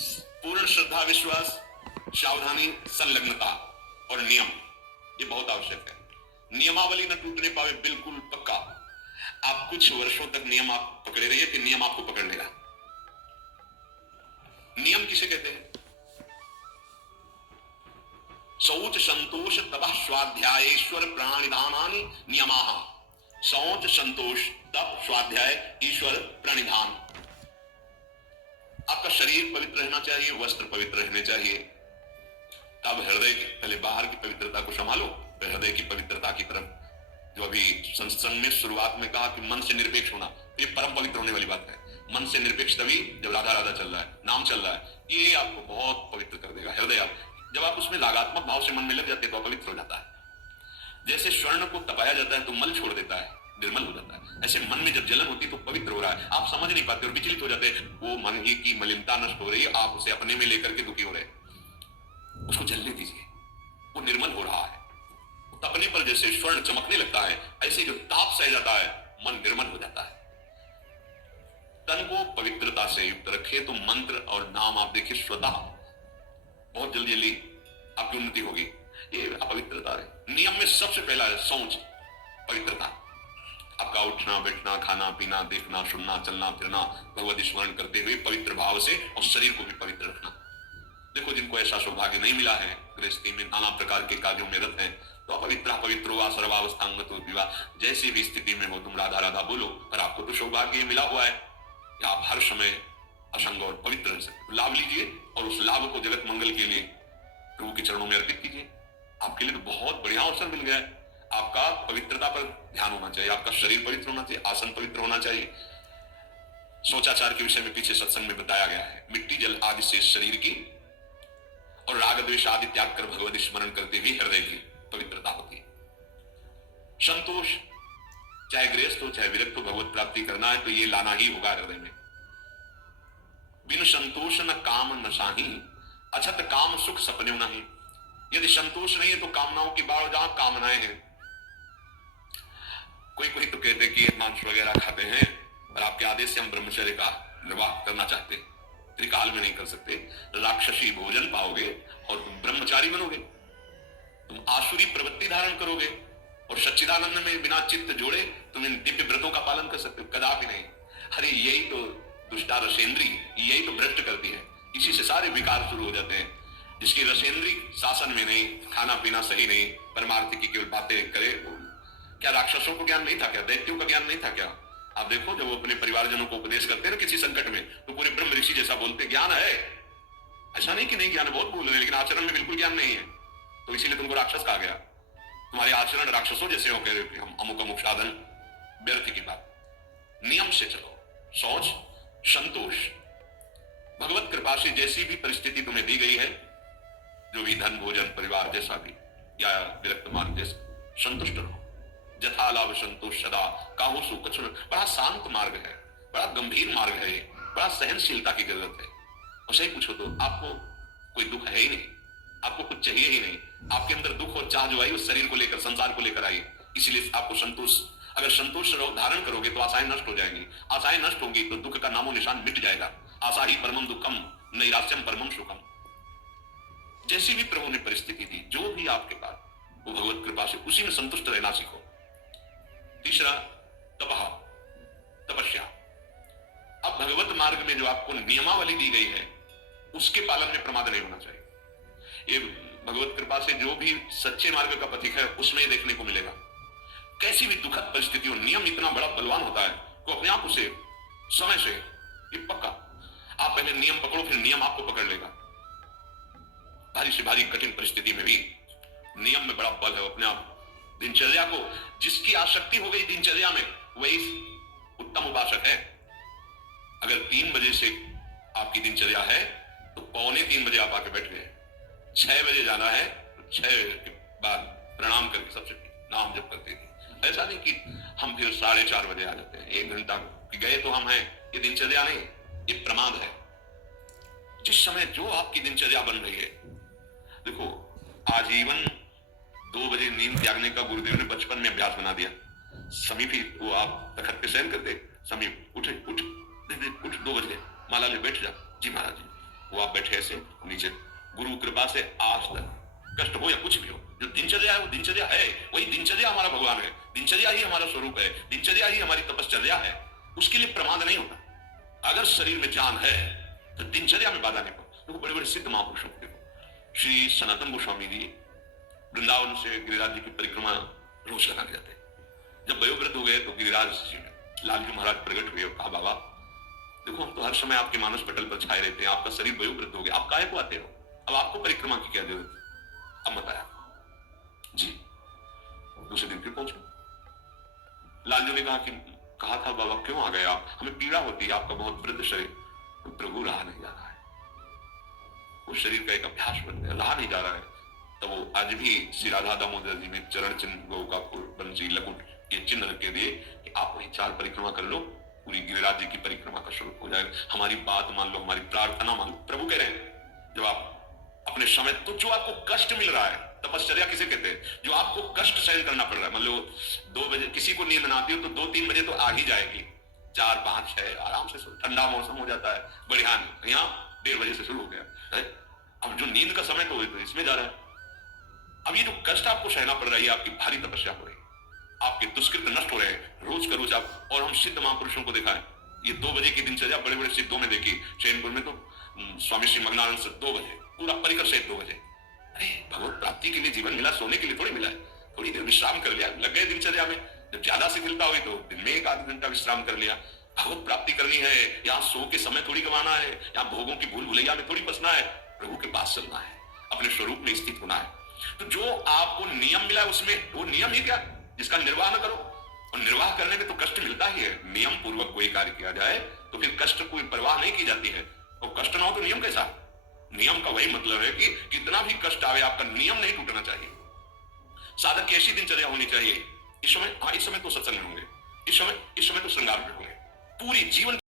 पूर्ण श्रद्धा, विश्वास, सावधानी, संलग्नता और नियम, ये बहुत आवश्यक है। नियमावली न टूटने पावे, बिल्कुल पक्का। आप कुछ वर्षों तक नियम आप पकड़े रहिए कि नियम आपको पकड़ लेगा। नियम किसे कहते हैं? शौच संतोष तपः स्वाध्यायेश्वर प्राणिधानानि नियमाः। शौच, संतोष, तप, स्वाध्याय, ईश्वर, प्रणिधान। आपका शरीर पवित्र रहना चाहिए, वस्त्र पवित्र रहने चाहिए। तब हृदय की, पहले बाहर की पवित्रता को संभालो, फिर हृदय की पवित्रता की तरफ। जो अभी सत्संग में शुरुआत में कहा कि मन से निरपेक्ष होना, ये परम पवित्र होने वाली बात है। मन से निरपेक्ष तभी जब राधा राधा चल रहा है, नाम चल रहा है, ये आपको बहुत पवित्र कर देगा। हृदय आप जब आप उसमें रागात्मक भाव से मन में लग जाते हैं तो अपवित्र हो जाता है। जैसे स्वर्ण को तपाया जाता है तो मल छोड़ देता है, निर्मल हो जाता है, ऐसे मन में जब जलन होती है तो पवित्र हो रहा है। आप समझ नहीं पाते और विचलित हो जाते हैं। वो मन ही की मलिनता नष्ट हो रही है, आप उसे अपने में लेकर के दुखी हो रहे हैं। उसको जलने दीजिए, वो निर्मल हो रहा है। तपने पर जैसे स्वर्ण चमकने लगता है, ऐसे जो ताप सह जाता है, मन निर्मल हो जाता है। तन को पवित्रता से युक्त रखे तो मंत्र और नाम आप देखिए स्वतः बहुत जल्दी जल्दी आपकी उन्नति होगी। ये अपवित्रता है। नियम में सबसे पहला है शौच, पवित्रता। आपका उठना बैठना, खाना पीना, देखना सुनना, चलना फिरना, भगवत स्मरण करते हुए पवित्र भाव से, और शरीर को भी पवित्र रखना। देखो, जिनको ऐसा सौभाग्य नहीं मिला है, गृहस्थी में नाना प्रकार के कार्यों में रत हैं, तो अपवित्र वा सर्वावस्थांगतो विवाह, जैसी भी स्थिति में हो तुम राधा राधा बोलो। पर आपको तो सौभाग्य मिला हुआ है कि आप हर समय असंग और पवित्र रह सकते। लाभ लीजिए और उस लाभ को जगत मंगल के लिए प्रभु के चरणों में अर्पित कीजिए। आपके लिए तो बहुत बढ़िया अवसर मिल गया है। आपका पवित्रता पर ध्यान होना चाहिए, आपका शरीर पवित्र होना चाहिए, आसन पवित्र होना चाहिए। शौचाचार के विषय में पीछे सत्संग में बताया गया है। मिट्टी जल आदि से शरीर की और राग द्वेष आदि त्याग कर भगवत स्मरण करते हुए हृदय की पवित्रता होती है। संतोष, चाहे गृहस्थ हो चाहे विरक्त हो, भगवत प्राप्ति करना है तो ये लाना ही होगा हृदय में। बिन संतोष न काम न साही, अछत काम सुख सपने नहीं। यदि संतोष नहीं है तो कामनाओं की बाढ़, जहां कामनाएं हैं। कोई कोई तो कहते कि मांस वगैरह खाते हैं और आपके आदेश से हम ब्रह्मचर्य का निर्वाह करना चाहते हैं, त्रिकाल में नहीं कर सकते। राक्षसी भोजन पाओगे और तुम ब्रह्मचारी बनोगे, तुम आसुरी प्रवृत्ति धारण करोगे और सच्चिदानंद में बिना चित्त जोड़े तुम इन दिव्य व्रतों का पालन कर सकते हो? कदापि नहीं। अरे यही तो दुष्टा रसेंद्री, यही तो भ्रष्ट करती है। इसी से सारे विकार शुरू हो जाते हैं। जिसकी रसेंद्री शासन में नहीं, खाना पीना सही नहीं, परमार्थ की केवल बातें करे। क्या राक्षसों को ज्ञान नहीं था क्या? दैत्यों का ज्ञान नहीं था क्या? आप देखो, जब वो अपने परिवारजनों को उपदेश करते हैं ना किसी संकट में, तो पूरे ब्रह्म ऋषि जैसा बोलते, ज्ञान है। ऐसा नहीं कि नहीं ज्ञान, बहुत बोल रहे हैं, लेकिन आचरण में बिल्कुल ज्ञान नहीं है, तो इसीलिए तुमको राक्षस कहा गया। तुम्हारे आचरण राक्षसों जैसे हो, कह रहे हम अमुक अमुक साधन, व्यर्थ की बात। नियम से चलो। शौच, संतोष, भगवत कृपा से जैसी भी परिस्थिति तुम्हें दी गई है, जो भी धन भोजन परिवार जैसा भी या विरक्त मार्ग जैसा, संतुष्ट रहो। जथा लाभ संतोष सदा काहू सु कुछ। बड़ा शांत मार्ग है, बड़ा गंभीर मार्ग है, बड़ा सहनशीलता की जरूरत है। और सही पूछो तो आपको कोई दुख है ही नहीं, आपको कुछ चाहिए ही नहीं। आपके अंदर दुख और चाह जो आई उस शरीर को लेकर, संसार को लेकर आई, इसीलिए आपको संतोष, अगर संतोष धारण करोगे तो आशाएं नष्ट हो जाएंगी। आशाएं नष्ट होंगी तो दुख का नामो निशान मिट जाएगा। आशा ही परमम दुखम नैराश्यम परमम सुखम। जैसी भी प्रभु ने परिस्थिति दी, जो भी आपके पास, वो भगवत कृपा से उसी में संतुष्ट रहना सीखो। तीसरा, तपह, तपस्या। अब भगवत मार्ग में जो आपको नियमावली दी गई है उसके पालन में प्रमाद नहीं होना चाहिए। ये भगवत कृपा से जो भी सच्चे मार्ग का पथिक है उसमें देखने को मिलेगा। कैसी भी दुखद परिस्थितियों, नियम इतना बड़ा बलवान होता है तो अपने आप उसे समय से, ये पक्का, आप पहले नियम पकड़ो फिर नियम आपको पकड़ लेगा। भारी से भारी कठिन परिस्थिति में भी नियम में बड़ा बल है। अपने आप दिनचर्या को, जिसकी आसक्ति हो गई दिनचर्या में, वही उत्तम उपासक है। अगर 3 बजे से आपकी दिनचर्या है तो 2:45 बजे आप आके बैठ गए। 6 बजे जाना है तो 6 के बाद प्रणाम करके सबसे नाम जप करते थे। ऐसा नहीं कि हम फिर 4:30 बजे आ जाते हैं, 1 घंटा गए तो हम हैं। ये दिनचर्या नहीं, ये प्रमाद है। जिस समय जो आपकी दिनचर्या बन रही है, देखो आजीवन 2 बजे नींद त्यागने का गुरुदेव ने बचपन में अभ्यास बना दिया। समीप ही वो आप तखत पे शयन करते, समीप उठ 2 बज गए, माला ले बैठ जा। जी महाराज जी। वो आप बैठे ऐसे नीचे, गुरु कृपा से आज तक कष्ट हो या कुछ भी हो, जो दिनचर्या है वो दिनचर्या है, वही दिनचर्या हमारा भगवान है, दिनचर्या ही हमारा स्वरूप है, दिनचर्या ही हमारी तपश्चर्या है, उसके लिए प्रमाद नहीं होता। अगर शरीर में जान है तो दिनचर्या में बाधा नहीं पड़ती। देखो बड़े बड़े सिद्ध महापुरुषों को देखो, श्री सनातन गोस्वामी जी वृंदावन से गिरिराज जी की परिक्रमा रोज लगाने जाते। जब वयोवृद्ध हो गए तो गिरिराज जी लालजी महाराज प्रकट हुए और कहा बाबा देखो हम तो हर समय आपके मानस पटल पर छाए रहते हैं, आपका शरीर वयोवृद्ध हो गया, आप काहे को आते हो, अब आपको परिक्रमा की क्या जरूरत, अब मत आया जी। दूसरे दिन फिर पहुंचे। लालजू ने कहा था बाबा क्यों आ गए आप, हमें पीड़ा होती है, आपका बहुत वृद्ध शरीर। तो प्रभु रहा नहीं जा रहा है, वो शरीर का एक अभ्यास बन गया, रहा नहीं जा रहा है। तो वो आज भी श्री राधा दामोदर जी ने चरण चिन्ह गोकापुर बंसी लकुट ये चिन्ह रख के दिए कि आप वही 4 परिक्रमा कर लो, पूरी गिरिराज जी की परिक्रमा का स्वरूप हो जाएगा। हमारी बात मान लो, हमारी प्रार्थना मान लो। प्रभु कह रहे हैं जब आप अपने समय, तो जो आपको कष्ट मिल रहा है, तपश्चर्या किसे कहते हैं, जो आपको कष्ट सहन करना पड़ रहा है, मान लो 2 बजे किसी को नींद ना आती हो तो 2-3 बजे तो आ ही जाएगी, 4-5-6 आराम से ठंडा मौसम हो जाता है, बढ़िया। यहाँ 1:30 बजे से शुरू हो गया है। अब जो नींद का समय तो इसमें जा रहा है। अब ये जो कष्ट आपको सहना पड़ रहा है, आपकी भारी तपस्या हो रही है, आपके दुष्कृत नष्ट हो रहे हैं रोज का रोज आप। और हम सिद्ध महापुरुषों को देखा है, ये 2 बजे की दिनचर्या बड़े बड़े सिद्धों में देखी। चैनपुर में तो स्वामी श्री मग्नानंद से 2 बजे पूरा परिकर सहित 2 बजे। अरे भगवत प्राप्ति के लिए जीवन मिला, सोने के लिए थोड़ी मिला है, थोड़ी देर विश्राम कर लिया, लग गए दिनचर्या में। जब ज्यादा शिथिलता हुई तो दिन में 1-आध घंटा विश्राम कर लिया। भगवत प्राप्ति करनी है, यहाँ सो के समय थोड़ी गंवाना है, यहाँ भोगों की भूल भुलैया में थोड़ी फंसना है, प्रभु के पास चलना है, अपने स्वरूप में स्थित होना है। तो जो आपको नियम मिला उसमें, वो नियम ही क्या जिसका निर्वाह न करो, और निर्वाह करने में तो कष्ट मिलता ही है। नियम पूर्वक कोई कार्य किया जाए तो फिर कष्ट कोई परवाह नहीं की जाती है, और कष्ट ना हो तो नियम कैसा। नियम का वही मतलब है कि कितना भी कष्ट आवे आपका नियम नहीं टूटना चाहिए। साधक की ऐसी दिनचर्या होनी चाहिए। इस समय तो सत्संग में होंगे, इस समय तो श्रृंगार में होंगे, पूरी जीवन